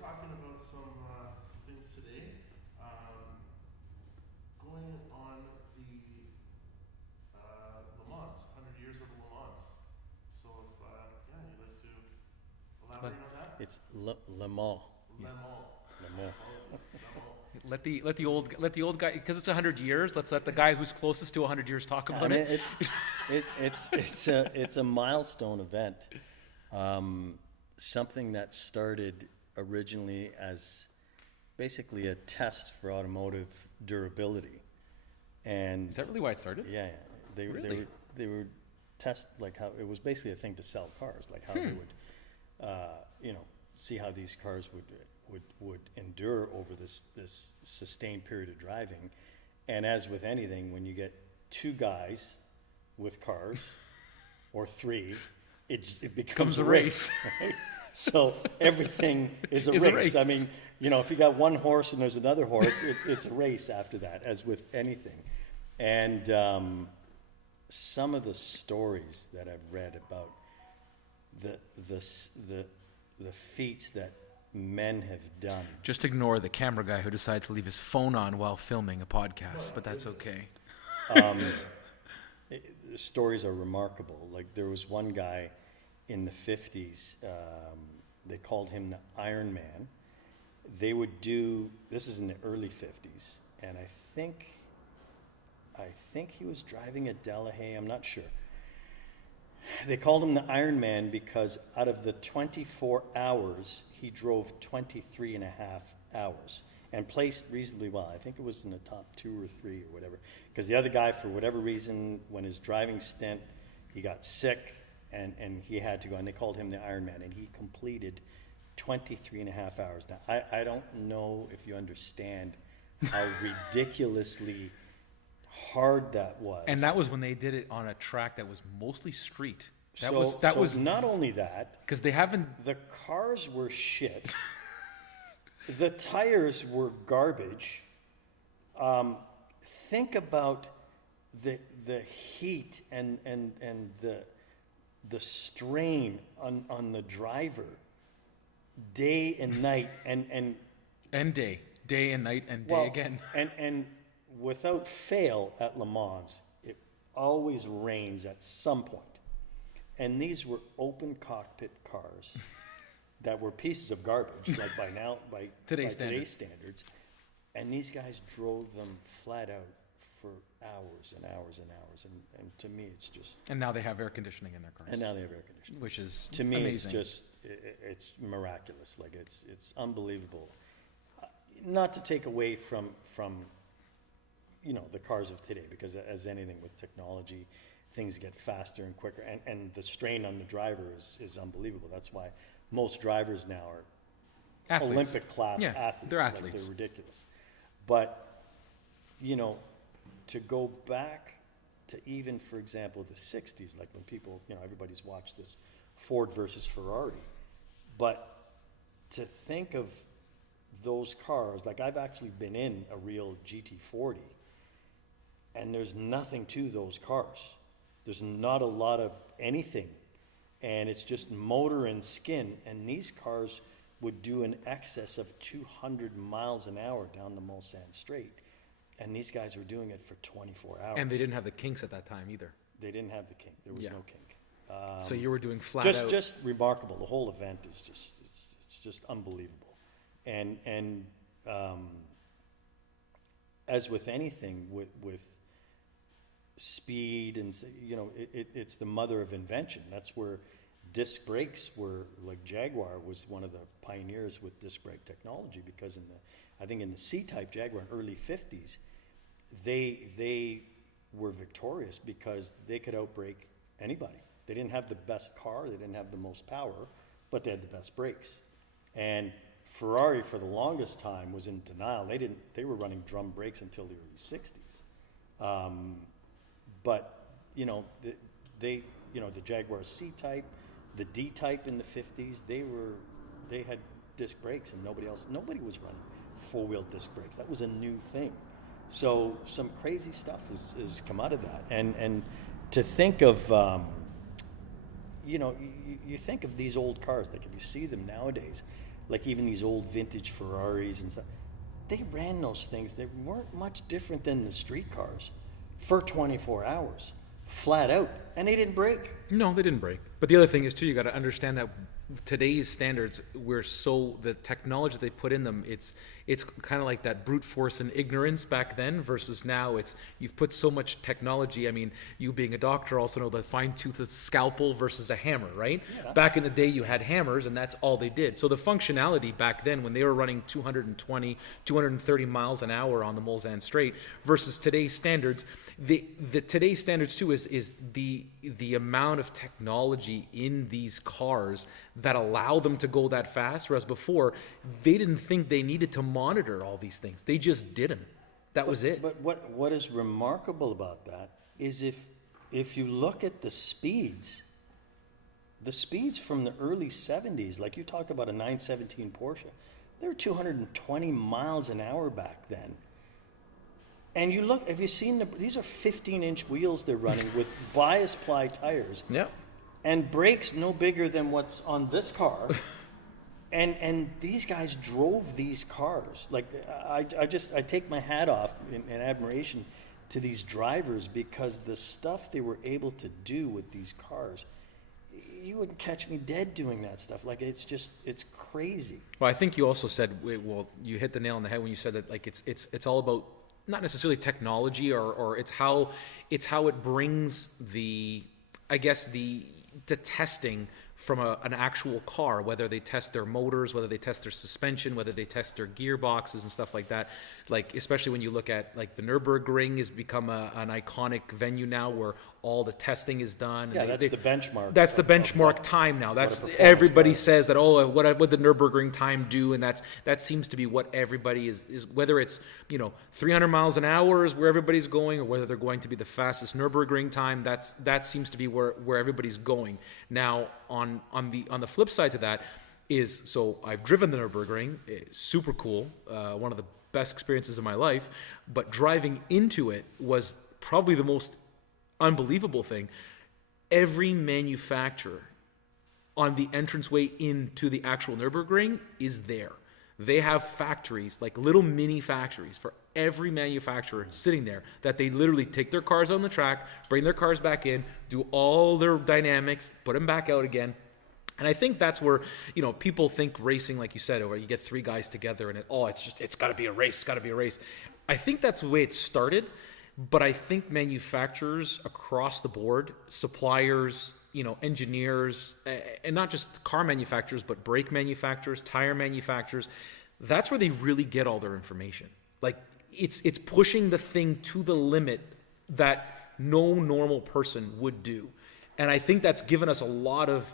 talking about some things today. Going on the Le Mans, 100 years of Le Mans. So if you'd like to elaborate on that? It's Le Mans. Le Mans. Le Mans. Let the old guy, because it's 100 years. Let's let the guy who's closest to 100 years talk about it. It's a milestone event. Something that started originally as basically a test for automotive durability. And Is that really why it started? yeah, they were test, like how it was basically a thing to sell cars, like how they would see how these cars would endure over this sustained period of driving. And as with anything, when you get two guys with cars or three, it becomes a race. Right? So everything is a Is a race. race. I mean, if you got one horse and there's another horse, it's a race after that, as with anything. And some of the stories that I've read about the feats that men have done. Just ignore the camera guy who decided to leave his phone on while filming a podcast, but that's okay. The stories are remarkable. Like there was one guy in the 50s, they called him the Iron Man. They would do, this is in the early 50s, and I think he was driving a Delahaye, I'm not sure. They called him the Iron Man because out of the 24 hours, he drove 23 and a half hours and placed reasonably well. I think it was in the top 2 or 3 or whatever. Because the other guy, for whatever reason, when his driving stint, he got sick and he had to go, and they called him the Iron Man, and he completed 23 and a half hours. Now, I don't know if you understand how ridiculously hard that was. And that was when they did it on a track that was mostly street. That So was not only that, because they haven't. the cars were shit. The tires were garbage. Think about the heat and the strain on the driver, day and night, And day and night and day well, again. and without fail at Le Mans, it always rains at some point. And these were open cockpit cars that were pieces of garbage, like by Today's standards. And these guys drove them flat out for hours and hours and hours. And to me, it's just... And now they have air conditioning in their cars. And now they have air conditioning. Which is To me, amazing. it's miraculous. Like, it's unbelievable. Not to take away from the cars of today, because as anything with technology, things get faster and quicker, and the strain on the driver is unbelievable. That's why most drivers now are Athletes. Olympic class Yeah, athletes. they're Like, athletes. they're ridiculous. But, to go back to even, for example, the 60s, like when people, everybody's watched this Ford versus Ferrari. But to think of those cars, like I've actually been in a real GT40, and there's nothing to those cars. There's not a lot of anything, and it's just motor and skin, and these cars would do an excess of 200 miles an hour down the Mulsanne Straight, and these guys were doing it for 24 hours. And they didn't have the kinks at that time either. They didn't have the kink. There was Yeah. no kink. So you were doing flat out. Just remarkable. The whole event is it's just unbelievable. And as with anything, with speed and it's the mother of invention. That's where disc brakes were, like Jaguar was one of the pioneers with disc brake technology, because I think in the C-Type Jaguar in early 50s, they were victorious because they could outbrake anybody. They didn't have the best car, they didn't have the most power, but they had the best brakes. And Ferrari, for the longest time, was in denial. They were running drum brakes until the early 60s. But the Jaguar C-Type, the D-Type in the 50s, they had disc brakes, and nobody was running four-wheel disc brakes. That was a new thing. So some crazy stuff has come out of that. And to think of, you think of these old cars, like if you see them nowadays, like even these old vintage Ferraris and stuff, they ran those things. They weren't much different than the street cars for 24 hours, flat out, and they didn't break. No, they didn't break. But the other thing is too, you got to understand that today's standards, the technology they put in them, it's kind of like that brute force and ignorance back then versus now. You've put so much technology. I mean, you being a doctor also know the fine tooth is scalpel versus a hammer, right? Yeah. Back in the day, you had hammers, and that's all they did. So the functionality back then, when they were running 220, 230 miles an hour on the Mulsanne Strait versus today's standards, the today's standards too is the amount of technology in these cars that allow them to go that fast, whereas before they didn't think they needed to monitor all these things. They just did them. That was it. But what is remarkable about that is if you look at the speeds from the early 70s, like you talk about a 917 Porsche, they were 220 miles an hour back then. And you look, have you seen these are 15-inch wheels they're running with bias ply tires. Yeah. And brakes no bigger than what's on this car. And these guys drove these cars. Like, I take my hat off in admiration to these drivers, because the stuff they were able to do with these cars, you wouldn't catch me dead doing that stuff. Like, it's crazy. Well, I think you also said, well, you hit the nail on the head when you said that, like, it's all about not necessarily technology or it's how it brings the testing from an actual car, whether they test their motors, whether they test their suspension, whether they test their gearboxes and stuff like that. Like, especially when you look at, like, the Nürburgring has become an iconic venue now where all the testing is done. Yeah, that's the benchmark. That's the benchmark time now. That's everybody says that, what the Nürburgring time do, and that seems to be what everybody is whether it's 300 miles an hour is where everybody's going, or whether they're going to be the fastest Nürburgring time. That seems to be where everybody's going. Now on the flip side to that is, so I've driven the Nürburgring, it's super cool, one of the best experiences of my life, but driving into it was probably the most unbelievable thing. Every manufacturer on the entranceway into the actual Nürburgring is there. They have factories, like little mini factories for every manufacturer sitting there, that they literally take their cars on the track, bring their cars back in, do all their dynamics, put them back out again. And I think that's where, people think racing, like you said, where you get three guys together and it's got to be a race, it's got to be a race. I think that's the way it started, but I think manufacturers across the board, suppliers, engineers, and not just car manufacturers, but brake manufacturers, tire manufacturers, that's where they really get all their information. Like, it's pushing the thing to the limit that no normal person would do. And I think that's given us a lot of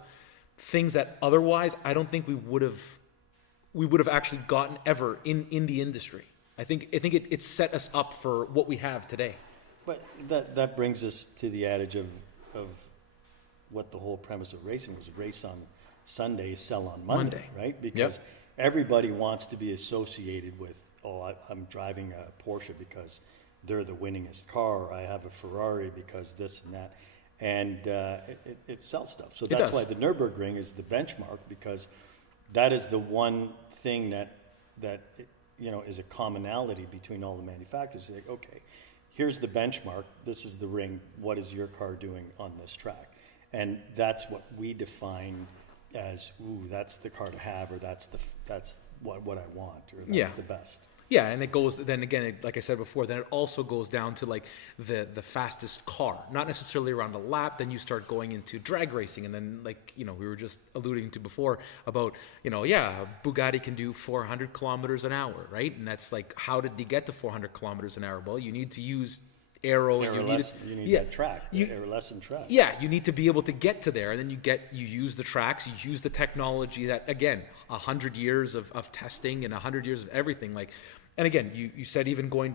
things that otherwise I don't think we would have actually gotten ever in the industry. I think it set us up for what we have today. But that brings us to the adage of what the whole premise of racing was: race on Sunday, sell on Monday. Right? Because everybody wants to be associated with, I'm driving a Porsche because they're the winningest car, or I have a Ferrari because this and that. And it sells stuff. So that's why the Nürburgring is the benchmark, because that is the one thing that is a commonality between all the manufacturers. Like, okay, here's the benchmark. This is the ring. What is your car doing on this track? And that's what we define as, that's the car to have, or that's what I want, or that's the best. Yeah, and it goes, then again, like I said before, then it also goes down to, like, the fastest car. Not necessarily around a lap, then you start going into drag racing, and then, like, we were just alluding to before about, Bugatti can do 400 kilometers an hour, right? And that's like, how did they get to 400 kilometers an hour? Well, you need to use aero. You need that track, aerolescent track. Yeah, you need to be able to get to there, and then you use the tracks, you use the technology that, again, 100 years of testing and 100 years of everything, like. And again, you said even going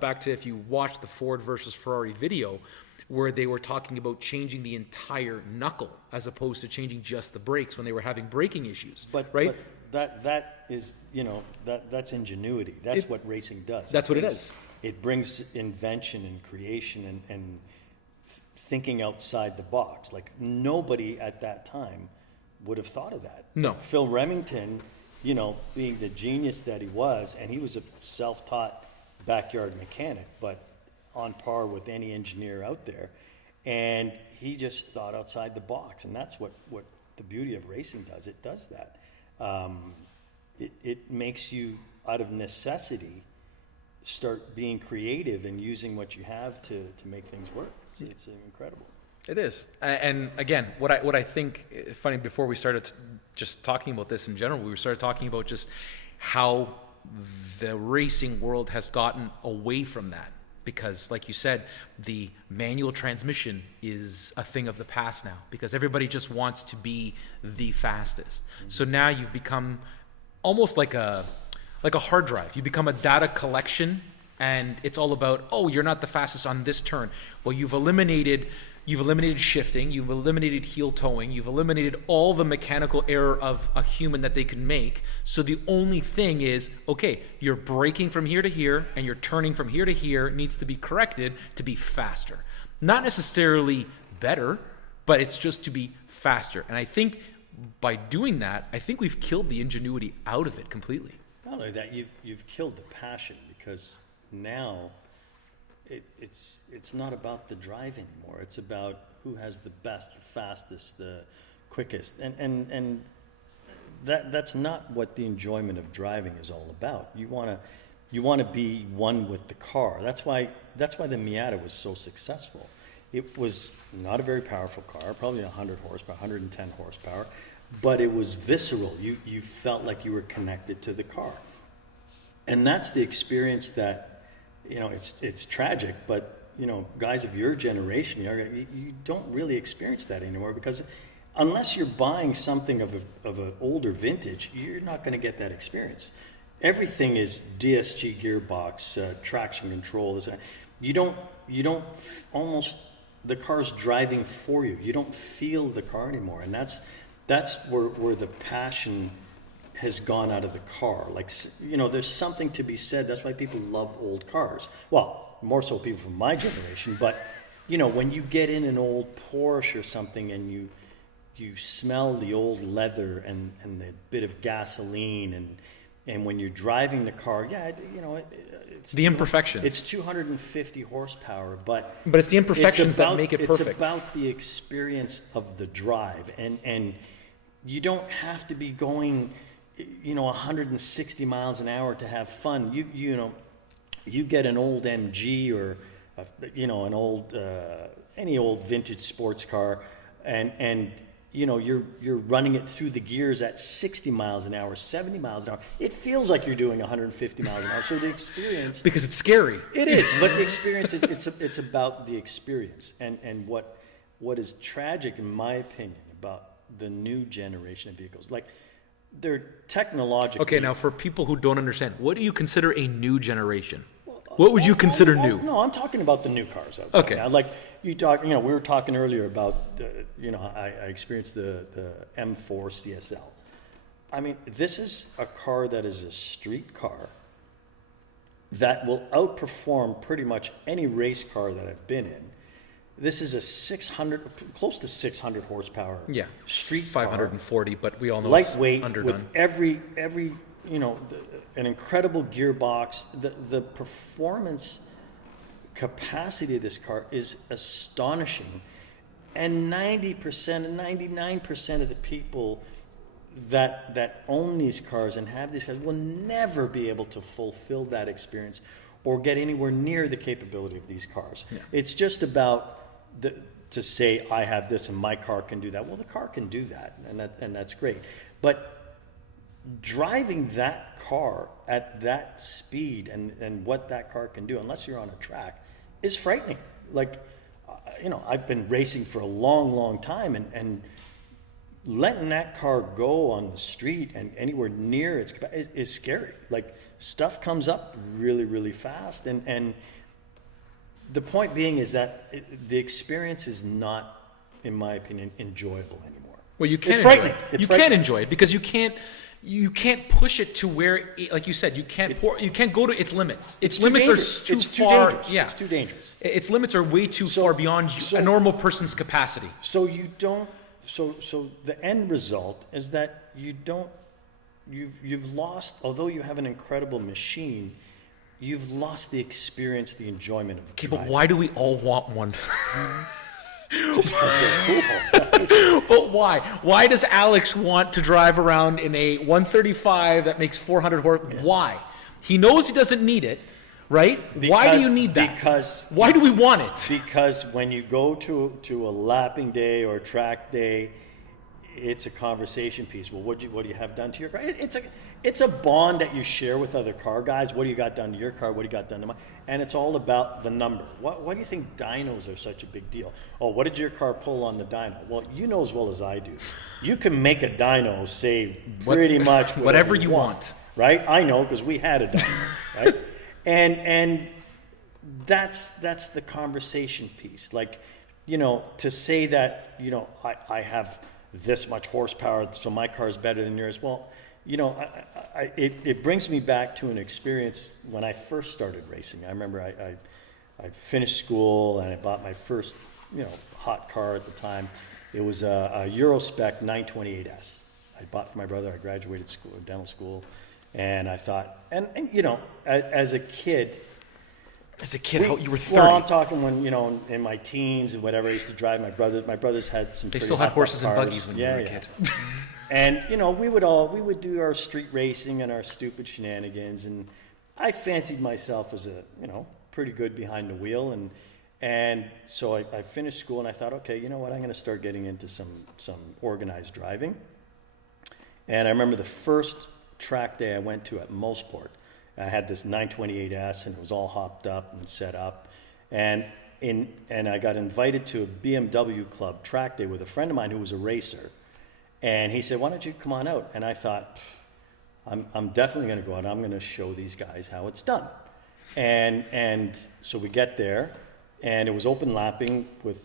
back to, if you watch the Ford versus Ferrari video, where they were talking about changing the entire knuckle as opposed to changing just the brakes when they were having braking issues. Right? But that is, that's ingenuity. That's what racing does. That's what it is. It brings invention and creation and thinking outside the box. Like, nobody at that time would have thought of that. No. Phil Remington you know, being the genius that he was, and he was a self-taught backyard mechanic, but on par with any engineer out there. And he just thought outside the box, and that's what the beauty of racing does. It does that. It makes you, out of necessity, start being creative and using what you have to make things work. It's incredible. It is. And again, what I think, funny, before we started just talking about this in general, we started talking about just how the racing world has gotten away from that. Because, like you said, the manual transmission is a thing of the past now, because everybody just wants to be the fastest. So now you've become almost like a hard drive. You become a data collection, and it's all about, oh, you're not the fastest on this turn. Well, you've eliminated shifting, you've eliminated heel towing, you've eliminated all the mechanical error of a human that they can make. So the only thing is, okay, you're braking from here to here and you're turning from here to here needs to be corrected to be faster. Not necessarily better, but it's just to be faster. And I think by doing that, I think we've killed the ingenuity out of it completely. Not only that, you've killed the passion, because now it's not about the drive anymore. It's about who has the best, the fastest, the quickest, and that's not what the enjoyment of driving is all about. You want to be one with the car. That's why the Miata was so successful. It was not a very powerful car, probably 100 horsepower, 110 horsepower, but it was visceral. You felt like you were connected to the car, and that's the experience that. You know, it's tragic, but, you know, guys of your generation, you don't really experience that anymore, because unless you're buying something of an older vintage, you're not going to get that experience. Everything is DSG gearbox, traction control. You don't almost, the car's driving for you. You don't feel the car anymore, and that's where the passion has gone out of the car. Like, you know, there's something to be said. That's why people love old cars. Well, more so people from my generation, but, you know, when you get in an old Porsche or something and you smell the old leather and the bit of gasoline, and when you're driving the car, you know, it's the imperfections. It's 250 horsepower, but it's the imperfections that make it perfect. It's about the experience of the drive, and you don't have to be going, you know, 160 miles an hour to have fun. You know, you get an old MG or, you know, an old, any old vintage sports car, and you know, you're running it through the gears at 60 miles an hour, 70 miles an hour. It feels like you're doing 150 miles an hour. So the experience, because it's scary. It is, but the experience is it's about the experience, and what is tragic, in my opinion, about the new generation of vehicles, like, they're technologically... Okay, now for people who don't understand, what do you consider a new generation? What would you consider new? No, I'm talking about the new cars out there. Okay. Now, like, you were talking earlier about, you know, I experienced the M4 CSL. I mean, this is a car that is a street car that will outperform pretty much any race car that I've been in. This is a close to 600 horsepower street 540, car. But we all know Lightweight, it's underdone. with every you know, an incredible gearbox. The performance capacity of this car is astonishing, and 90% and 99% of the people that own these cars and have these cars will never be able to fulfill that experience or get anywhere near the capability of these cars. Yeah. It's just about to say, I have this and my car can do that. Well, the car can do that, and that's great. But driving that car at that speed and what that car can do, unless you're on a track, is frightening. Like, you know, I've been racing for a long, long time, and letting that car go on the street and anywhere near it is scary. Like, stuff comes up really, really fast, and the point being is that the experience is not, in my opinion, enjoyable anymore. Well, you can't it's enjoy frightening. it. It's you frightening. can't enjoy it because you can't push it to where, like you said, you can't go to its limits. Its limits dangerous. are too It's too far. dangerous. Yeah, it's too dangerous. Its limits are way too far beyond a normal person's capacity. So you don't. So the end result is that you you've lost, although you have an incredible machine, you've lost the experience, the enjoyment of Okay, driving. but why do we all want one? Just because they're cool. But why? Why does Alex want to drive around in a 135 that makes 400 horse? Yeah. Why? He knows he doesn't need it, right? Why do you need that? Because why do we want it? Because when you go to a lapping day or a track day, it's a conversation piece. Well, what do you have done to your car? It's a bond that you share with other car guys. What do you got done to your car? What do you got done to mine? And it's all about the number. Why do you think dynos are such a big deal? Oh, what did your car pull on the dyno? Well, you know as well as I do. You can make a dyno say pretty much whatever you want. Right? I know because we had a dyno, right? And that's the conversation piece. Like, to say that, I have this much horsepower, so my car is better than yours. Well, it brings me back to an experience when I first started racing. I remember I finished school and I bought my first, hot car at the time. It was a Euro spec 928S. I bought for my brother. I graduated school, dental school, and I thought, and as a kid. As a kid, you were 30. Well, I'm talking when, in my teens and whatever, I used to drive my brother. My brothers had some. They still had horses and buggies when you were a kid. And, we would do our street racing and our stupid shenanigans. And I fancied myself as pretty good behind the wheel. And so I finished school and I thought, okay, you know what? I'm going to start getting into some organized driving. And I remember the first track day I went to at Mosport. I had this 928S and it was all hopped up and set up. And I got invited to a BMW club track day with a friend of mine who was a racer. And he said, why don't you come on out? And I thought, I'm definitely going to go out. I'm going to show these guys how it's done. And so we get there, and it was open lapping with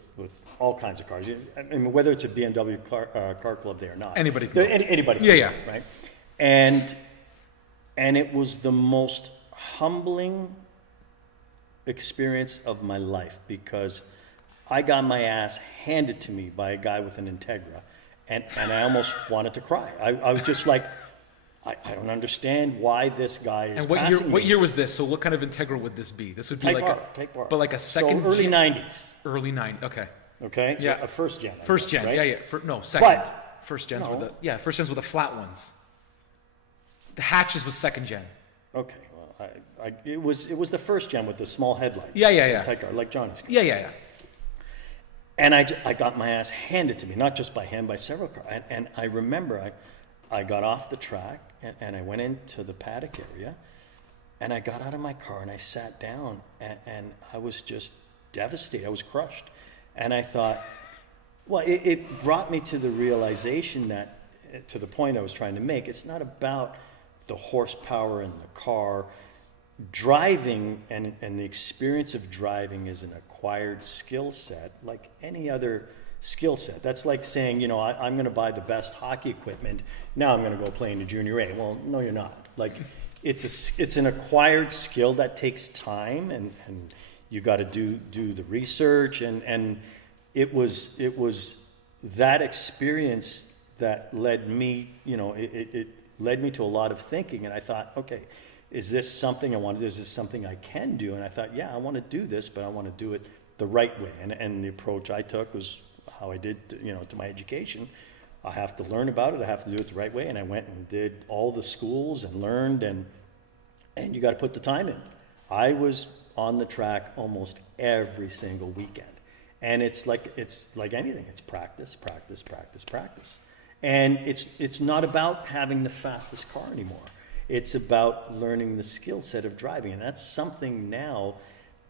all kinds of cars. I mean, whether it's a BMW car club day or not. Anybody can go. Anybody can Yeah. go, right? And it was the most humbling experience of my life because I got my ass handed to me by a guy with an Integra. And I almost wanted to cry. I was just like, I don't understand why this guy is. And what year was this? So what kind of Integra would this be? This would be Type R. But like a second. So early 90s. Early 90s. Okay. Okay. So yeah. a first gen. First gen. Right? Yeah. Second. But first gens were first gens were the flat ones. The hatches was second gen. Okay. Well, it was the first gen with the small headlights. Yeah. Type R, like Johnny's car. Yeah. And I got my ass handed to me, not just by him, by several cars. And I remember I got off the track and I went into the paddock area and I got out of my car and I sat down and I was just devastated. I was crushed. And I thought, well, it brought me to the realization that, to the point I was trying to make, it's not about the horsepower in the car. Driving and the experience of driving is an acquired skill set like any other skill set. That's like saying, I'm going to buy the best hockey equipment. Now I'm going to go play in the junior A. Well, no, you're not. Like it's an acquired skill that takes time and you got to do the research and it was that experience that led me, it led me to a lot of thinking. And I thought, okay, is this something I want to do? Is this something I can do? And I thought, yeah, I want to do this, but I want to do it the right way. And the approach I took was how I did, to my education. I have to learn about it. I have to do it the right way. And I went and did all the schools and learned, and you got to put the time in. I was on the track almost every single weekend. And it's like anything. It's practice. And it's not about having the fastest car anymore. It's about learning the skill set of driving, and that's something now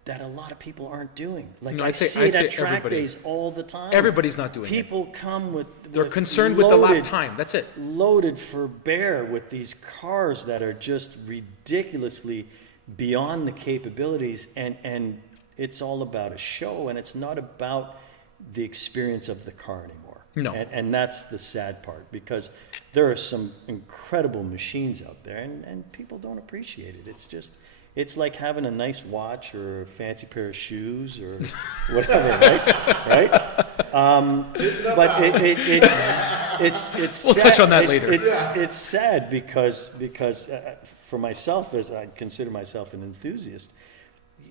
that a lot of people aren't doing. Like I see it at track days all the time. Everybody's not doing it. People come they're concerned with the lap time. That's it. Loaded for bear with these cars that are just ridiculously beyond the capabilities, and it's all about a show, and it's not about the experience of the car anymore. No. And that's the sad part, because there are some incredible machines out there, and people don't appreciate it. It's like having a nice watch or a fancy pair of shoes or whatever, right? But it's We'll touch on that later. It's sad because for myself, as I consider myself an enthusiast,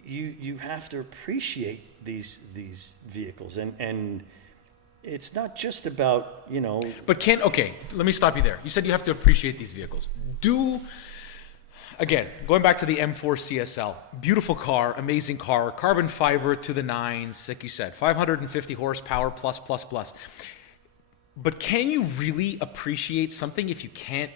you have to appreciate these vehicles, and it's not just about, you know. But okay, let me stop you there. You said you have to appreciate these vehicles. Again, going back to the M4 CSL, beautiful car, amazing car, carbon fiber to the nines, like you said, 550 horsepower plus. But can you really appreciate something if you can't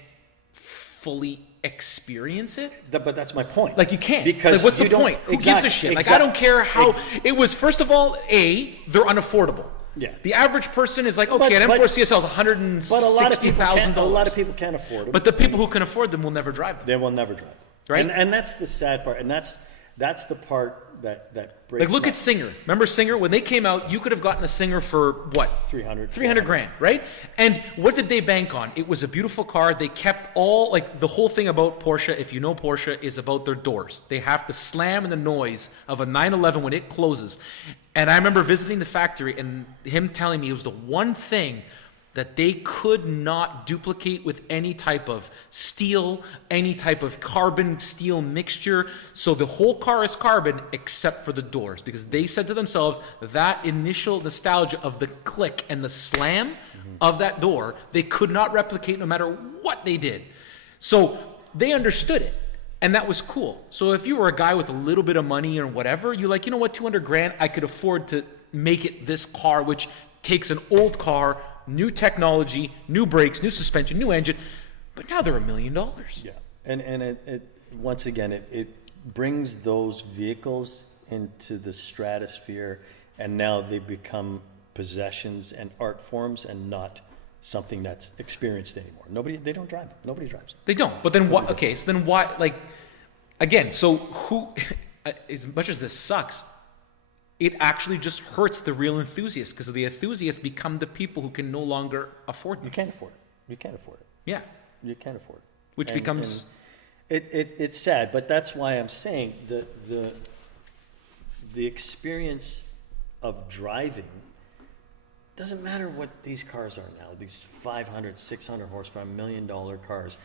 fully experience it? But that's my point. Like, you can't. Because like, what's the don't- point? Who gives a shit? Like, I don't care how. It was, first of all, they're unaffordable. Yeah. The average person is like, okay, an M4 CSL is But a lot of $160,000. people can't afford them. But the people who can afford them will never drive them. They will never drive them. Right. And that's the sad part. And that's the part that breaks. Like, look at Singer. Remember Singer? When they came out, you could have gotten a Singer for what? 300 grand, right? And what did they bank on? It was a beautiful car. They kept the whole thing about Porsche, if you know Porsche, is about their doors. They have the slam and the noise of a 911 when it closes. And I remember visiting the factory and him telling me it was the one thing that they could not duplicate with any type of steel, any type of carbon steel mixture. So the whole car is carbon except for the doors, because they said to themselves that initial nostalgia of the click and the slam of that door, they could not replicate no matter what they did. So they understood it. And that was cool. So if you were a guy with a little bit of money or whatever, you're like, you know what, 200 grand, I could afford to make it this car, which takes an old car, new technology, new brakes, new suspension, new engine, but now they're $1 million. Yeah, and it once again, it brings those vehicles into the stratosphere, and now they become possessions and art forms and not something that's experienced anymore. They don't drive them. Nobody drives them. They don't. But then what? Okay, so then why? Like, again, so who? As much as this sucks, it actually just hurts the real enthusiasts, because the enthusiasts become the people who can no longer afford them. You can't afford it. You can't afford it. Yeah. You can't afford it. Which becomes... It's sad, but that's why I'm saying the experience of driving doesn't matter what these cars are now, these 500, 600 horsepower, $1 million cars.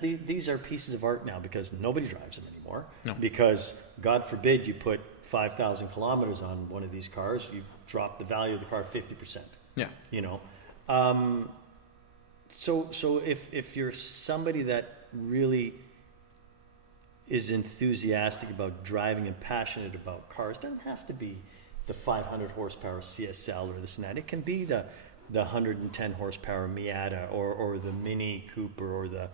These are pieces of art now, because nobody drives them anymore. No. Because, God forbid, you put 5,000 kilometers on one of these cars, you drop the value of the car 50%. Yeah. You know? So if you're somebody that really is enthusiastic about driving and passionate about cars, it doesn't have to be the 500 horsepower CSL or this and that. It can be the 110 horsepower Miata or the Mini Cooper or the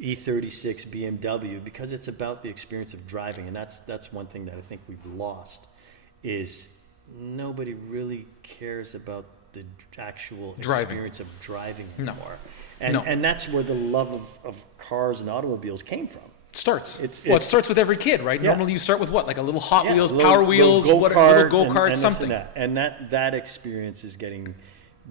E36 BMW, because it's about the experience of driving. And that's one thing that I think we've lost, is nobody really cares about the actual experience of driving anymore. And that's where the love of cars and automobiles came from. Starts. It starts with every kid, right? Yeah. Normally you start with what? Like a little Hot Wheels, little Power Wheels, little little go-kart, go-kart, something. And that experience is getting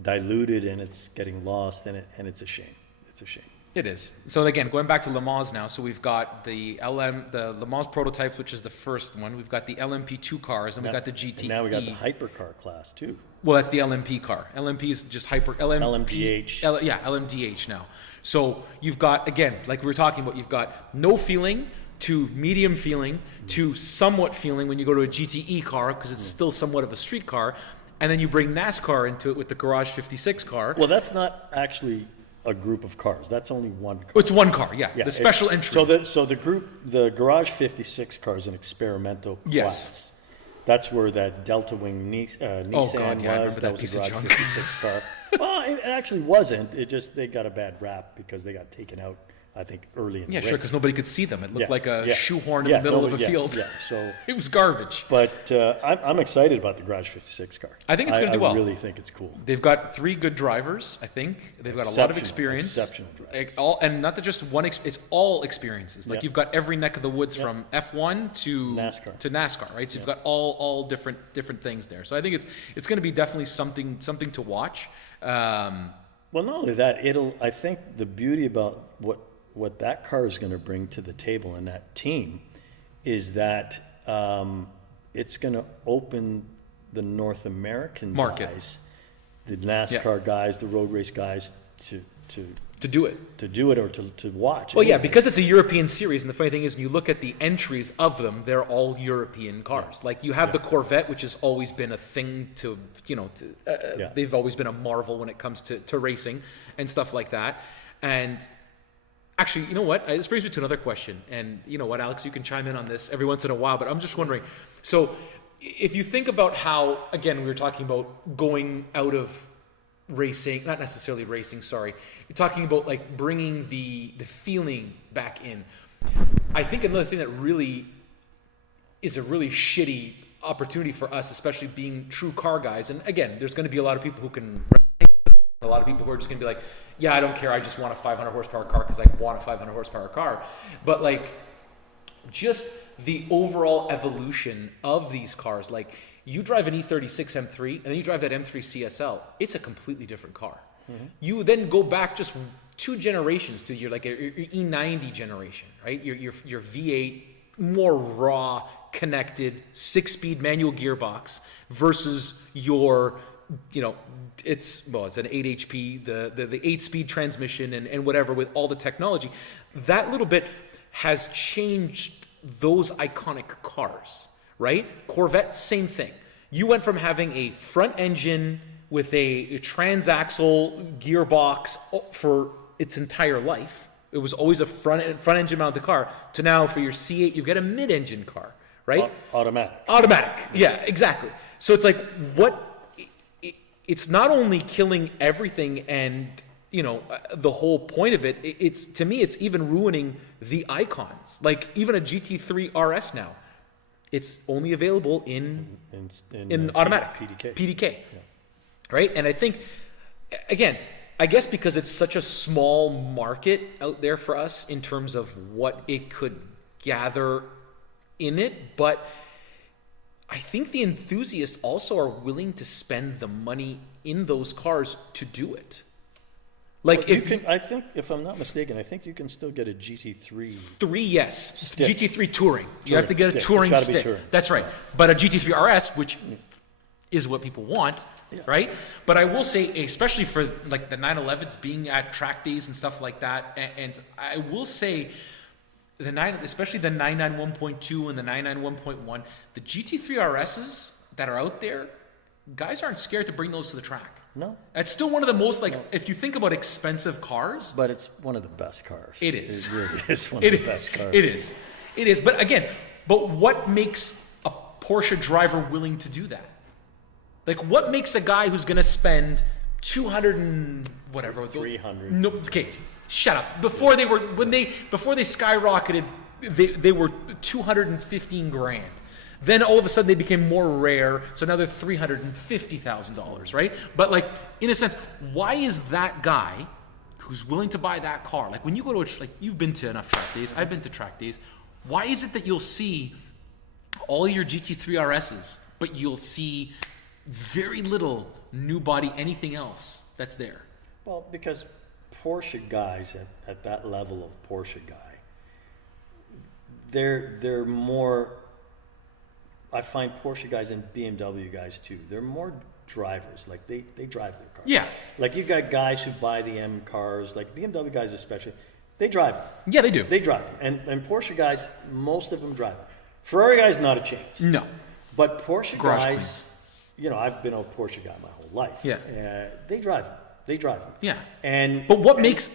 diluted, and it's getting lost, and it's a shame. It's a shame. It is. So again, going back to Le Mans now, so we've got the Le Mans prototypes, which is the first one. We've got the LMP2 cars, and we've got the GT. And now we got the hypercar class too. Well, that's the LMP car. LMP is just LMDH. LMDH now. So you've got, again, like we were talking about, you've got no feeling to medium feeling to somewhat feeling when you go to a GTE car, because it's still somewhat of a street car. And then you bring NASCAR into it with the Garage 56 car. Well, that's not actually a group of cars. That's only one car. It's one car, yeah. The special entry. So the Garage 56 car is an experimental class. Yes. That's where that Delta Wing Nissan was. That was a Garage 56 car. Well, it actually wasn't. It just, they got a bad rap because they got taken out, I think, early in the race. Yeah, sure, because nobody could see them. It looked like a shoehorn in the middle of a field. Yeah, so it was garbage. But I'm excited about the Garage 56 car. I think it's going to do well. I really think it's cool. They've got 3 good drivers, I think. They've got a lot of experience. Exceptional drivers. And not just one, it's all experiences. Like you've got every neck of the woods from F1 to NASCAR, right? So you've got all different things there. So I think it's going to be definitely something to watch. Well, not only that, I think the beauty about what that car is going to bring to the table and that team is that it's going to open the North Americans' eyes the NASCAR guys, the road race guys to do it. to do it or to watch. Well, yeah, because it's a European series, and the funny thing is, when you look at the entries of them, they're all European cars. Like you have the Corvette, which has always been a thing to, they've always been a marvel when it comes to racing and stuff like that. And actually, you know what? This brings me to another question. And you know what, Alex, you can chime in on this every once in a while, but I'm just wondering. So if you think about how, again, we were talking about going out of racing, not necessarily racing, sorry. You're talking about like bringing the feeling back in. I think another thing that really is a really shitty opportunity for us, especially being true car guys. And again, there's going to be a lot of people who can, a lot of people who are just going to be like, yeah, I don't care. I just want a 500 horsepower car because I want a 500 horsepower car. But like, just the overall evolution of these cars, like you drive an E36 M3 and then you drive that M3 CSL, it's a completely different car. Mm-hmm. You then go back just 2 generations to your E90 generation, right? Your V8, more raw, connected, 6-speed manual gearbox versus your, it's an 8 HP, the 8-speed transmission and whatever with all the technology. That little bit has changed those iconic cars, right? Corvette, same thing. You went from having a front engine with a transaxle gearbox for its entire life. It was always a front engine mounted car, to now for your C8, you get a mid-engine car, right? Automatic. Yeah, exactly. So it's like, it's not only killing everything and, the whole point of it, it's, to me, it's even ruining the icons. Like even a GT3 RS now, it's only available in automatic, PDK. Yeah. Right? And I think, again, I guess because it's such a small market out there for us in terms of what it could gather in it, but I think the enthusiasts also are willing to spend the money in those cars to do it. Like I think, if I'm not mistaken, I think you can still get a GT3. Yes. Stick. GT3 touring. You have to get a touring stick. That's right. But a GT3 RS, which is what people want, right? But I will say, especially for like the 911s being at track days and stuff like that, and I will say, especially the 991.2 and the 991.1, the GT3 RSs that are out there, guys aren't scared to bring those to the track. No. It's still one of the most, if you think about expensive cars. But it's one of the best cars. It is. It really is one of the best cars. It is. It is. But again, what makes a Porsche driver willing to do that? Like, what makes a guy who's going to spend 200 and whatever. 300. No, okay, shut up. Before they skyrocketed, they were 215 grand. Then all of a sudden they became more rare, so now they're $350,000, right? But like, in a sense, why is that guy who's willing to buy that car, like when you go to you've been to enough track days, I've been to track days, why is it that you'll see all your GT3 RSs, but you'll see very little new body, anything else that's there? Well, because Porsche guys at that level of Porsche guy, they're more, I find Porsche guys and BMW guys too, they're more drivers. Like they drive their cars. Yeah. Like you got guys who buy the M cars, like BMW guys especially, they drive them. Yeah, they do. They drive them. And Porsche guys, most of them drive them. Ferrari guys, not a chance. No. But Porsche Garage guys, queens. you know, I've been a Porsche guy my whole life. Yeah. They drive them. They drive them. Yeah. But what makes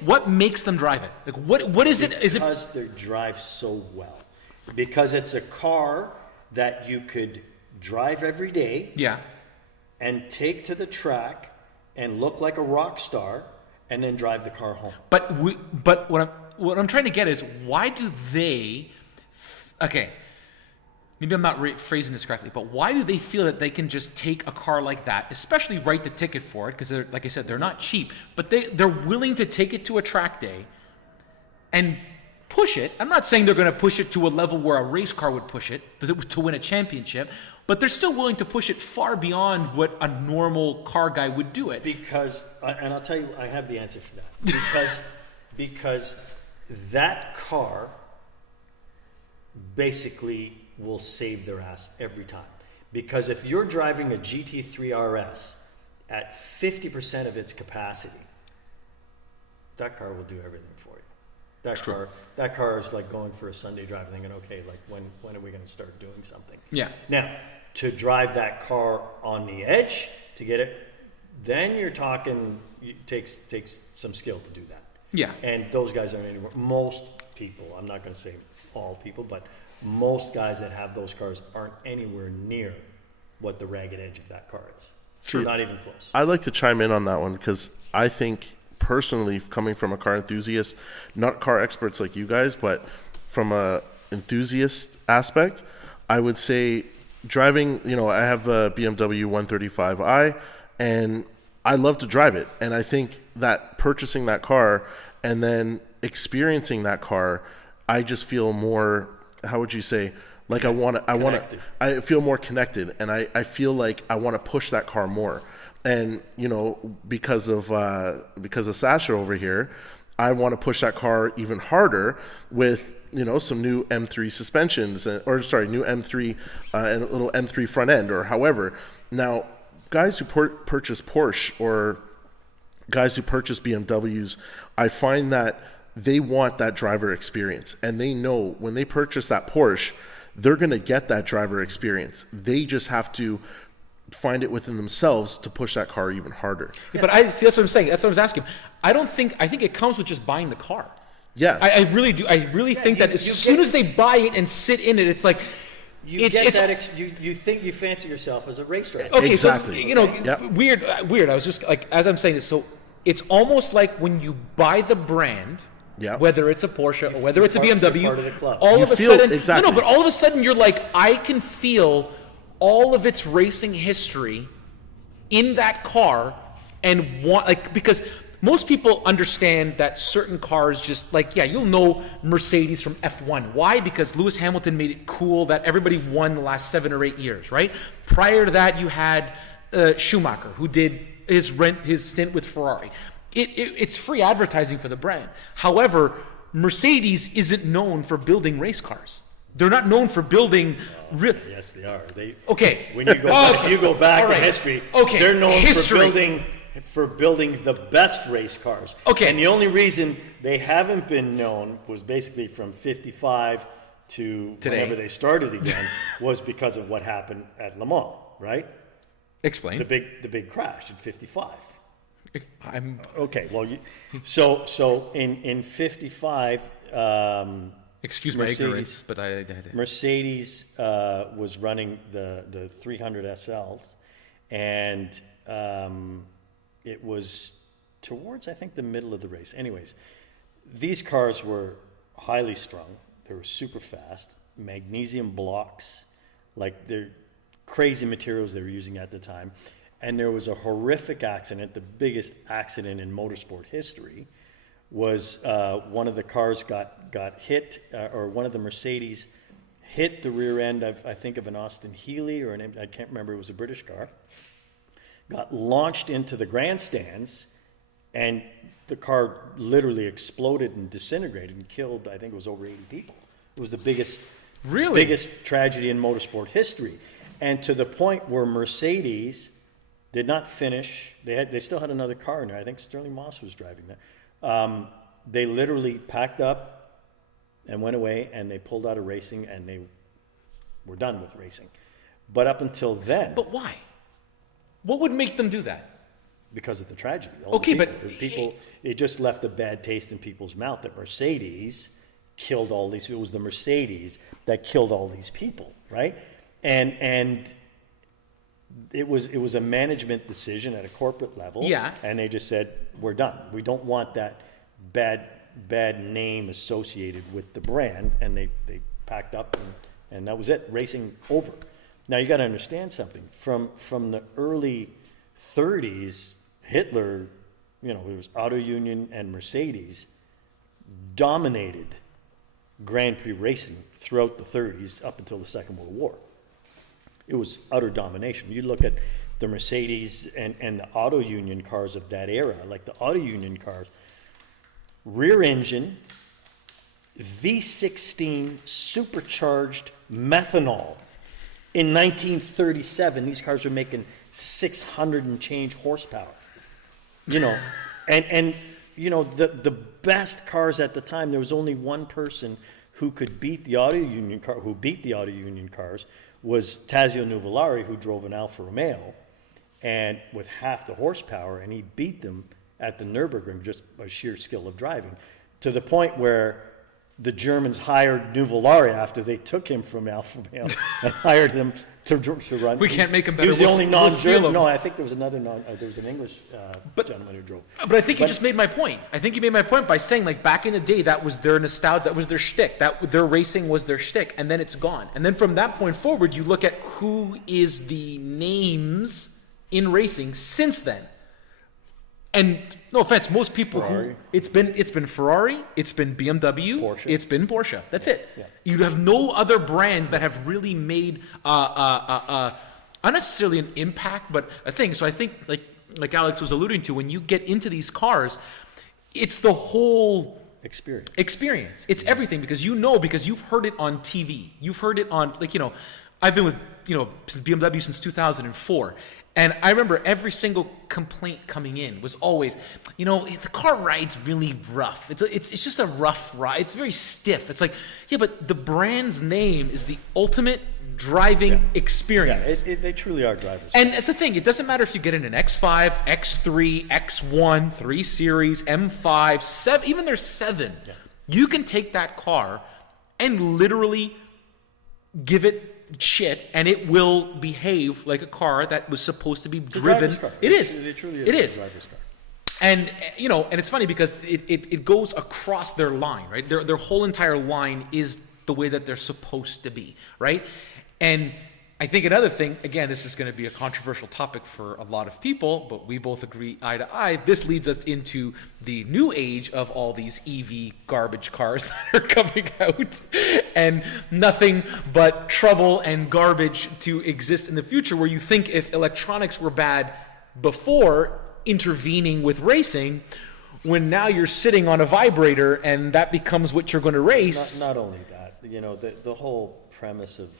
them drive it? Like what is it? Is it because they drive so well? Because it's a car that you could drive every day. Yeah. And take to the track and look like a rock star and then drive the car home. But what I'm trying to get is, why do they, okay, maybe I'm not phrasing this correctly, but why do they feel that they can just take a car like that, especially write the ticket for it, because they're, like I said, they're not cheap, but they're willing to take it to a track day and push it. I'm not saying they're going to push it to a level where a race car would push it to win a championship, but they're still willing to push it far beyond what a normal car guy would do it. Because, and I'll tell you, I have the answer for that. Because that car basically will save their ass every time. Because if you're driving a GT3 RS at 50% of its capacity, that car will do everything for you. That car is like going for a Sunday drive, thinking, okay, like when are we going to start doing something? Yeah. Now, to drive that car on the edge to get it, then you're talking, it takes some skill to do that. Yeah. And those guys aren't anymore. Most people, I'm not going to say all people, but most guys that have those cars aren't anywhere near what the ragged edge of that car is. See, not even close. I'd like to chime in on that one because I think personally, coming from a car enthusiast, not car experts like you guys, but from a enthusiast aspect, I would say driving, I have a BMW 135i and I love to drive it. And I think that purchasing that car and then experiencing that car, I just feel more, how would you say, like I feel more connected, and I feel like I want to push that car more. And because of Sasha over here, I want to push that car even harder with some new M3 suspensions, new M3 and a little M3 front end, or however. Now, guys who purchase Porsche or guys who purchase BMWs, I find that they want that driver experience, and they know when they purchase that Porsche, they're going to get that driver experience. They just have to find it within themselves to push that car even harder. Yeah, but I see, that's what I'm saying. That's what I was asking. I think it comes with just buying the car. Yeah. I really do. I really think that as soon as they buy it and sit in it, it's like, you think you fancy yourself as a race driver. Okay, exactly. So, weird. I was just like, as I'm saying this, so it's almost like when you buy the brand, whether it's a Porsche or whether it's a BMW, part of the club. all of a sudden, exactly. but all of a sudden you're like, I can feel all of its racing history in that car, and because most people understand that certain cars just you'll know Mercedes from F1. Why? Because Lewis Hamilton made it cool that everybody won the last 7 or 8 years, right? Prior to that, you had Schumacher, who did his stint with Ferrari. It's free advertising for the brand. However, Mercedes isn't known for building race cars. They're not known for building. Yes, they are. Okay. If you go back to history, they're known for building the best race cars. Okay. And the only reason they haven't been known was basically from 55 to today, whenever they started again, was because of what happened at Le Mans, right? Explain. The big crash in 55. I'm okay. Well, so in 55. Excuse my ignorance, but Mercedes was running the 300 SLs, and it was towards, I think, the middle of the race. Anyways, these cars were highly strung. They were super fast, magnesium blocks, like they're crazy materials they were using at the time. And there was a horrific accident, the biggest accident in motorsport history, was one of the cars got hit, or one of the Mercedes hit the rear end, I think, of an Austin Healey, or I can't remember, it was a British car, got launched into the grandstands, and the car literally exploded and disintegrated and killed, I think it was over 80 people. It was the biggest tragedy in motorsport history. And to the point where Mercedes did not finish, they still had another car in there. I think Sterling Moss was driving that. They literally packed up and went away, and they pulled out of racing, and they were done with racing. But up until then... But why? What would make them do that? Because of the tragedy. It just left a bad taste in people's mouth that Mercedes killed all these... It was the Mercedes that killed all these people, right? And it was a management decision at a corporate level. Yeah. And they just said, we're done. We don't want that bad name associated with the brand. And they packed up, and that was it. Racing over. Now you got to understand something. From the early 30s, Hitler, it was Auto Union and Mercedes dominated Grand Prix racing throughout the 30s up until the Second World War. It was utter domination. You look at the Mercedes and the Auto Union cars of that era, like the Auto Union cars, rear engine, V16 supercharged methanol. In 1937, these cars were making 600 and change horsepower. You know, and you know, the best cars at the time, there was only one person who could beat the auto union car, who beat the auto union cars, was Tazio Nuvolari, who drove an Alfa Romeo, and with half the horsepower, and he beat them at the Nürburgring, just by sheer skill of driving, to the point where the Germans hired Nuvolari after they took him from Alfa Romeo and hired him to run. We can't make him better. He was the We'll- only we'll steal non-German. him. No, I think there was another there was an English gentleman who drove. But I think you just made my point. I think you made my point by saying, like, back in the day, that was their nostalgia, that was their shtick, that their racing was their shtick, and then it's gone. And then from that point forward, you look at who is the names in racing since then. And no offense, most people Ferrari. who it's been Ferrari, it's been BMW, Porsche. it's been Porsche. That's it. Yeah. You have no other brands that have really made not necessarily an impact, but a thing. So I think, like Alex was alluding to, when you get into these cars, it's the whole experience. It's everything, because you've heard it on TV. You've heard it on, like, you know, I've been with, you know, BMW since 2004. And I remember every single complaint coming in was always, you know, the car ride's really rough. It's just a rough ride. It's very stiff. It's like, yeah, but the brand's name is the ultimate driving experience. Yeah, they truly are drivers. And that's the thing. It doesn't matter if you get in an X5, X3, X1, 3 Series, M5, 7, even there's 7. Yeah. You can take that car and literally give it shit, and it will behave like a car that was supposed to be driven. Car. It is. It truly It is. a driver's car. And, you know, and it's funny because it goes across their line, right? Their whole entire line is the way that they're supposed to be, right? And I think another thing, again, this is going to be a controversial topic for a lot of people, but we both agree eye to eye. This leads us into the new age of all these EV garbage cars that are coming out, and nothing but trouble and garbage to exist in the future, where you think if electronics were bad before intervening with racing, when now you're sitting on a vibrator and that becomes what you're going to race. Not only that, you know, the whole premise of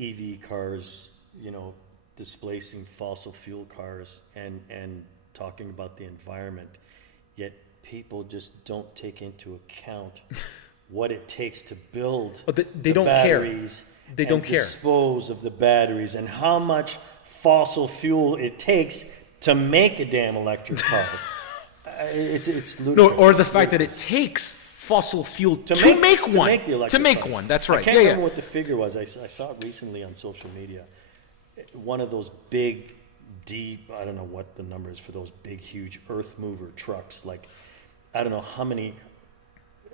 EV cars, you know, displacing fossil fuel cars and talking about the environment, yet people just don't take into account what it takes to build But they the don't care. batteries. They don't care. Dispose of the batteries, and how much fossil fuel it takes to make a damn electric car. It's ludicrous. No, or the fact that it takes fossil fuel to make one. the electric To make cars. one, that's right. I can't Yeah, remember yeah. what the figure was. I saw it recently on social media. One of those big, deep, I don't know what the number is for those big, huge earth mover trucks. Like, I don't know how many,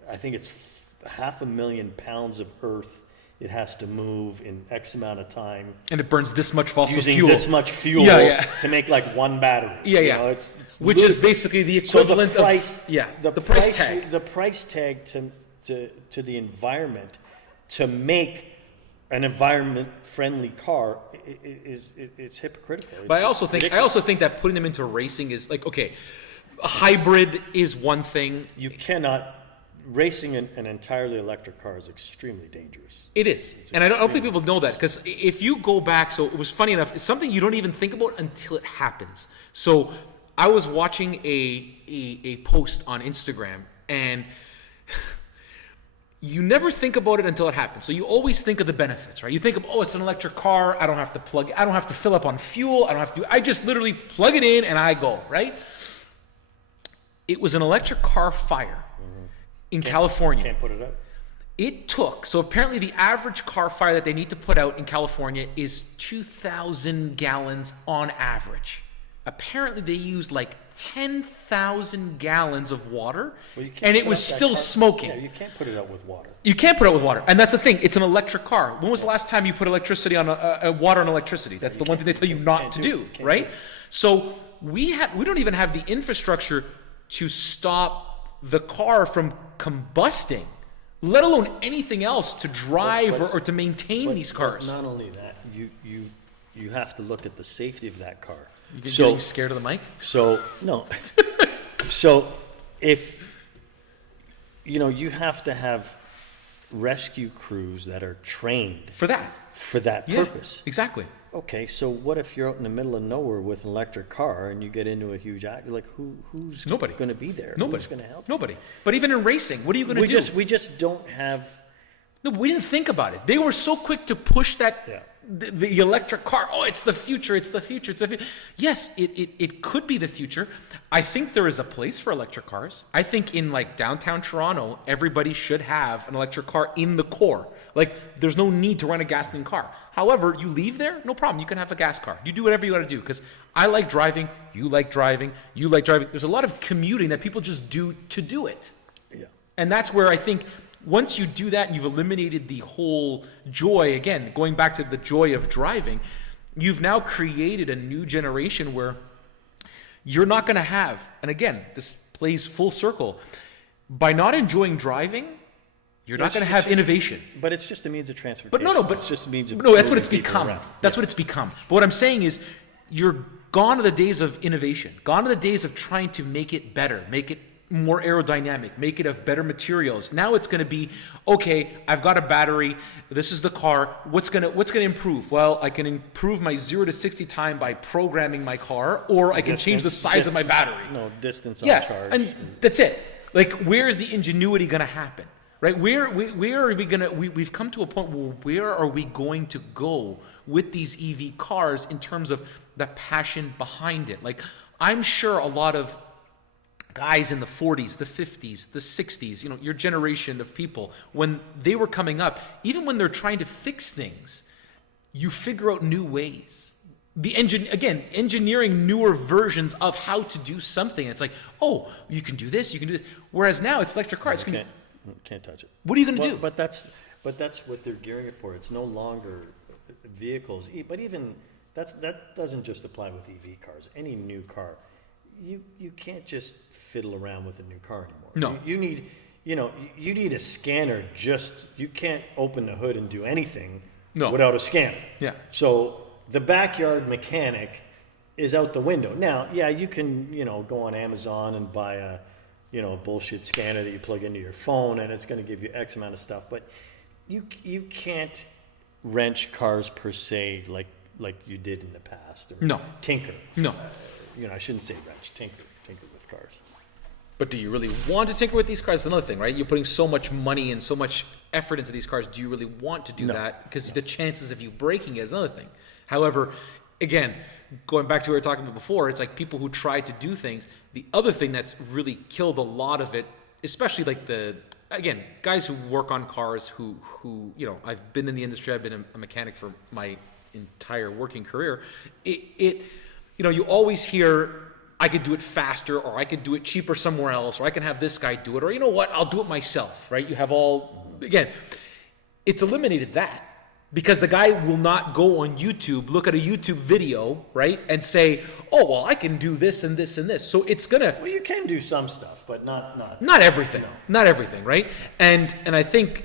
I think it's 500,000 pounds of earth it has to move in X amount of time. And it burns this much fossil Using fuel. this much fuel Yeah, yeah. to make like one battery. Yeah, You yeah. know, it's Which is ludicrous. basically the So equivalent the price, of the price tag. The price tag to the environment to make an environment-friendly car it's hypocritical. But I It's also ridiculous. think that putting them into racing is like, okay, a hybrid is one thing. You cannot. Racing an entirely electric car is extremely dangerous. It is. And I don't think people know that, because if you go back, so it was funny enough, it's something you don't even think about until it happens. So I was watching a post on Instagram, and you never think about it until it happens. So you always think of the benefits, right? You think of, oh, it's an electric car. I don't have to fill up on fuel. I just literally plug it in and I go, right? It was an electric car fire in California. Can't put it up. It took, so apparently the average car fire that they need to put out in California is 2,000 gallons on average. Apparently they used like 10,000 gallons of water, Well, you can't and it put was up that still car- smoking. Yeah, you can't put it out with water. You can't put it out with water, and that's the thing. It's an electric car. When was the last time you put electricity on water on electricity? That's the one thing they tell you not to do, right? So we don't even have the infrastructure to stop the car from combusting, let alone anything else to drive or to maintain these cars. But not only that, you have to look at the safety of that car. You getting scared of the mic? So no. So if you have to have rescue crews that are trained For that. for that Yeah, purpose. exactly. okay, so what if you're out in the middle of nowhere with an electric car and you get into a huge like who's Nobody. going to be there? Nobody. Who's going to help? Nobody. But even in racing, what are you going to do? We just don't have. No, we didn't think about it. They were so quick to push that Yeah. the electric car. Oh, it's the future. It's the future. It's the future. Yes, it could be the future. I think there is a place for electric cars. I think in like downtown Toronto, everybody should have an electric car in the core. Like there's no need to run a gasoline car. However, you leave there, no problem. You can have a gas car. You do whatever you got to do because I like driving. You like driving. You like driving. There's a lot of commuting that people just do to do it. Yeah. And that's where I think once you do that and you've eliminated the whole joy, again, going back to the joy of driving, you've now created a new generation where you're not going to have, and again, this plays full circle, by not enjoying driving, you're not going to have innovation. But it's just a means of transportation. But it's just a means of no, that's what moving it's people become. around. That's what it's become. But what I'm saying is you're gone are the days of innovation, gone are the days of trying to make it better, make it more aerodynamic, make it of better materials. Now it's going to be, okay, I've got a battery, this is the car, what's going to improve? Well, I can improve my 0 to 60 time by programming my car, or I can change the size of my battery. No, distance on Yeah, charge. and that's it. Like, where is the ingenuity going to happen? Right? Where are we going to, we've come to a point where are we going to go with these EV cars in terms of the passion behind it? Like, I'm sure a lot of guys in the 40s, the 50s, the 60s, you know, your generation of people, when they were coming up, even when they're trying to fix things, you figure out new ways. Engineering newer versions of how to do something. It's like, oh, you can do this, you can do this. Whereas now it's electric cars. Can't touch it. What are you going to do? But that's what they're gearing it for. It's no longer vehicles. But even that doesn't just apply with EV cars. Any new car. You can't just fiddle around with a new car anymore. No. You need, you need a scanner. You can't open the hood and do anything without a scanner. Yeah. So the backyard mechanic is out the window. Now, yeah, you can, go on Amazon and buy a bullshit scanner that you plug into your phone and it's going to give you X amount of stuff, but you can't wrench cars per se like you did in the past. Or No. tinker. No. I shouldn't say wrench, tinker with cars. But do you really want to tinker with these cars? That's another thing, right? You're putting so much money and so much effort into these cars. Do you really want to do that? Because the chances of you breaking it is another thing. However, again, going back to what we were talking about before, it's like people who try to do things. The other thing that's really killed a lot of it, especially like guys who work on cars who I've been in the industry, I've been a mechanic for my entire working career. You always hear, I could do it faster, or I could do it cheaper somewhere else, or I can have this guy do it, or you know what, I'll do it myself, right? You have it's eliminated that. Because the guy will not go on YouTube, look at a YouTube video, right, and say, oh, well, I can do this and this and this. So it's going to... Well, you can do some stuff, but not everything. No. Not everything, right? And I think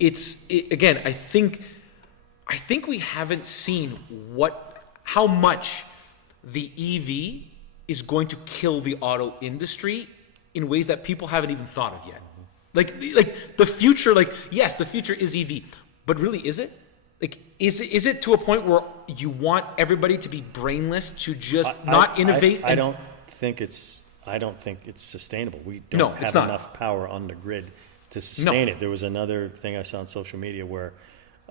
I think we haven't seen how much the EV is going to kill the auto industry in ways that people haven't even thought of yet. Like the future, yes, the future is EV. But really, is it? Is it to a point where you want everybody to be brainless to just not innovate? I don't think it's sustainable. We don't have enough power on the grid to sustain it. There was another thing I saw on social media where,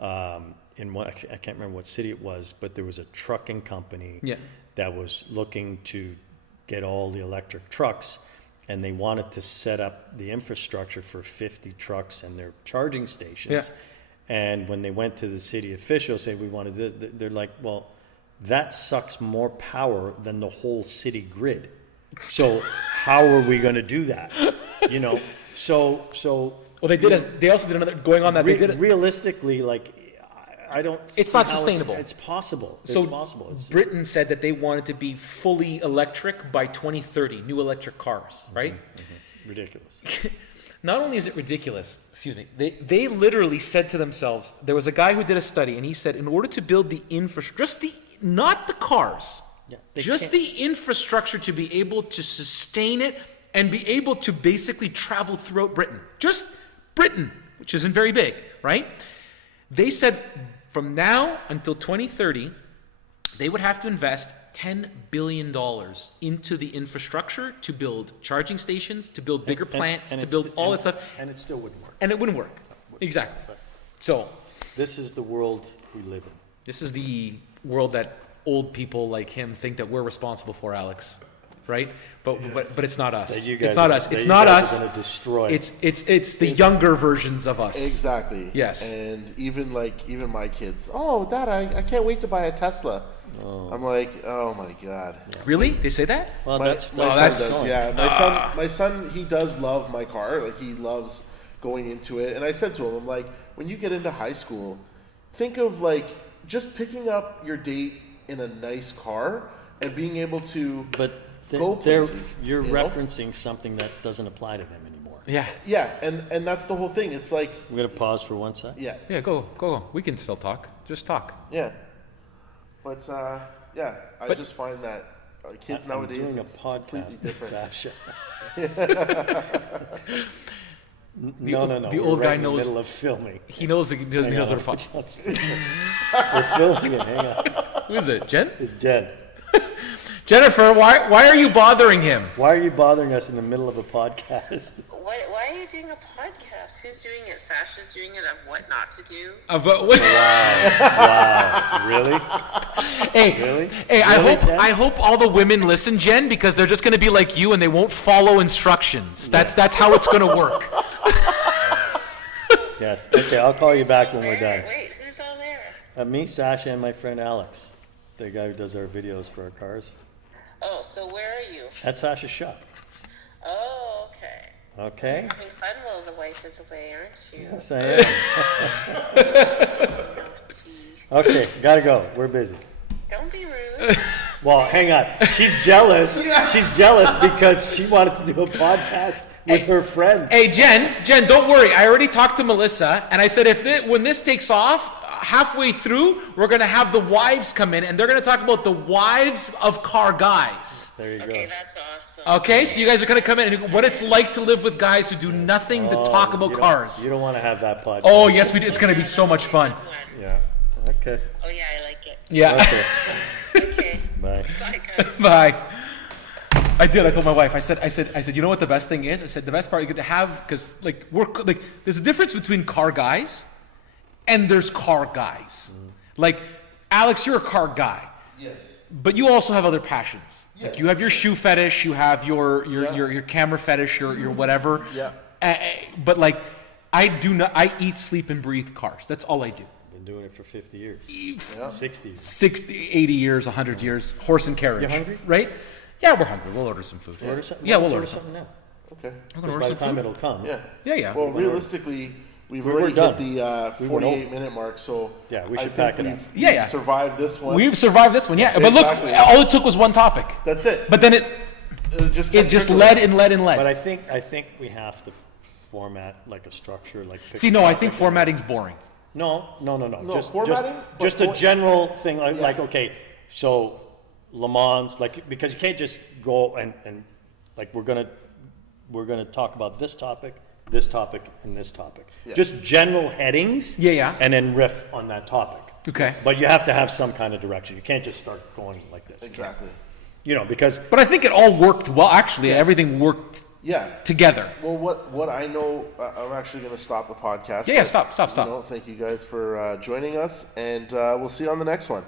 I can't remember what city it was, but there was a trucking company that was looking to get all the electric trucks, and they wanted to set up the infrastructure for 50 trucks and their charging stations. Yeah. And when they went to the city officials, say we wanted this, they're like, well, that sucks more power than the whole city grid. So how are we going to do that? So. Well, they also did another going on that. They did it realistically, I don't. It's not sustainable. It's possible. So it's possible. Britain said that they wanted to be fully electric by 2030, new electric cars, right? Mm-hmm. Ridiculous. Not only is it ridiculous, they literally said to themselves, there was a guy who did a study, and he said, in order to build the infrastructure, not the cars, the infrastructure to be able to sustain it and be able to basically travel throughout Britain. Just Britain, which isn't very big, right? They said from now until 2030, they would have to invest $10 billion into the infrastructure to build charging stations, to build bigger plants, to build all that stuff. And it still wouldn't work. And it wouldn't work. Exactly. So This is the world we live in. this is the world that old people like him think that we're responsible for, Alex. Right? But it's not us. That you guys It's not are- us. that It's you not guys us. are gonna destroy. It's the younger versions of us. Exactly. Yes. And even my kids. Oh, Dad, I can't wait to buy a Tesla. I'm like, oh my God. Really? They say that? Well, My that's son that's- does. Yeah, my son, he does love my car. Like he loves going into it. And I said to him, I'm like, when you get into high school, think of like just picking up your date in a nice car and being able to go places. You're you know? referencing something that doesn't apply to them anymore. Yeah. Yeah, and that's the whole thing. It's like, We're gonna pause for 1 second. yeah, Yeah, go. We can still talk. Just talk. yeah. But yeah, I But- just find that kids I'm nowadays doing a it's completely podcast with different. Sasha. No. the we're old guy right in the knows- middle of filming. He knows what Hang we're on, talking. I'll put you on speaker. We're filming it. Hang on. Who is it? Jen? It's Jen. Jennifer, why are you bothering him? Why are you bothering us in the middle of a podcast? Why are you doing a podcast? Who's doing it? Sasha's doing it of what not to do? Wow. Really? Hey, Really? hey, Really, Jen? I hope all the women listen, Jen, because they're just going to be like you and they won't follow instructions. That's how it's going to work. Yes. Okay, I'll call you back when we're done. Wait, who's on there? Me, Sasha, and my friend Alex, the guy who does our videos for our cars. Oh, so where are you? At Sasha's shop. Oh, okay. Okay? Having fun while the wife is away, aren't you? Yes, I am. Naughty. Okay, gotta go. We're busy. Don't be rude. Well, hang on. She's jealous. She's jealous because she wanted to do a podcast with her friend. Hey, Jen, don't worry. I already talked to Melissa, and I said when this takes off, halfway through, we're going to have the wives come in, and they're going to talk about the wives of car guys. There you Okay, go. that's awesome. Okay, so you guys are going to come in and what it's like to live with guys who do nothing to talk about cars. You don't want to have that podcast. Oh, yes, we do. It's going to be so much fun. Yeah. Okay. Oh, yeah, I like it. Yeah. Okay. Okay. Bye. Bye, guys. Bye. I told my wife, I said, you know what the best thing is? I said, the best part you could have, because there's a difference between car guys and there's car guys. Like, Alex, you're a car guy. Yes. But you also have other passions. Like, you have your shoe fetish, you have your camera fetish, your whatever. Yeah. But like, I eat, sleep, and breathe cars. That's all I do. Been doing it for 50 years. 60. 60, 80 years, 100 years, horse and carriage. You hungry? Right? Yeah, we're hungry. We'll order some food. Order something? Yeah, we'll Let's order something now. Okay. I'm gonna Because order by the some time food. it'll come. Yeah. Yeah. Well, realistically, we've We're already done. hit the We went over. 48-minute mark, so Yeah, we I should think pack it up. we've Yeah. survived this one. We've survived this one, yeah. But look, Exactly. all it took was one topic. That's it. But then it just just led and led and led. But I think we have to format like a structure, like. pick See, a no, I topic. think formatting's boring. No. Just formatting, just but a general thing, like okay, so Le Mans, like, because you can't just go and like we're gonna talk about this topic, and this topic. Yeah. Just general headings. Yeah. And then riff on that topic. Okay. But you have to have some kind of direction. You can't just start going like this. Exactly. You know, because But I think it all worked well. Actually, everything worked Yeah. together. Well, what I know, I'm actually going to stop the podcast. Yeah, but, stop. Thank you guys for joining us, and we'll see you on the next one.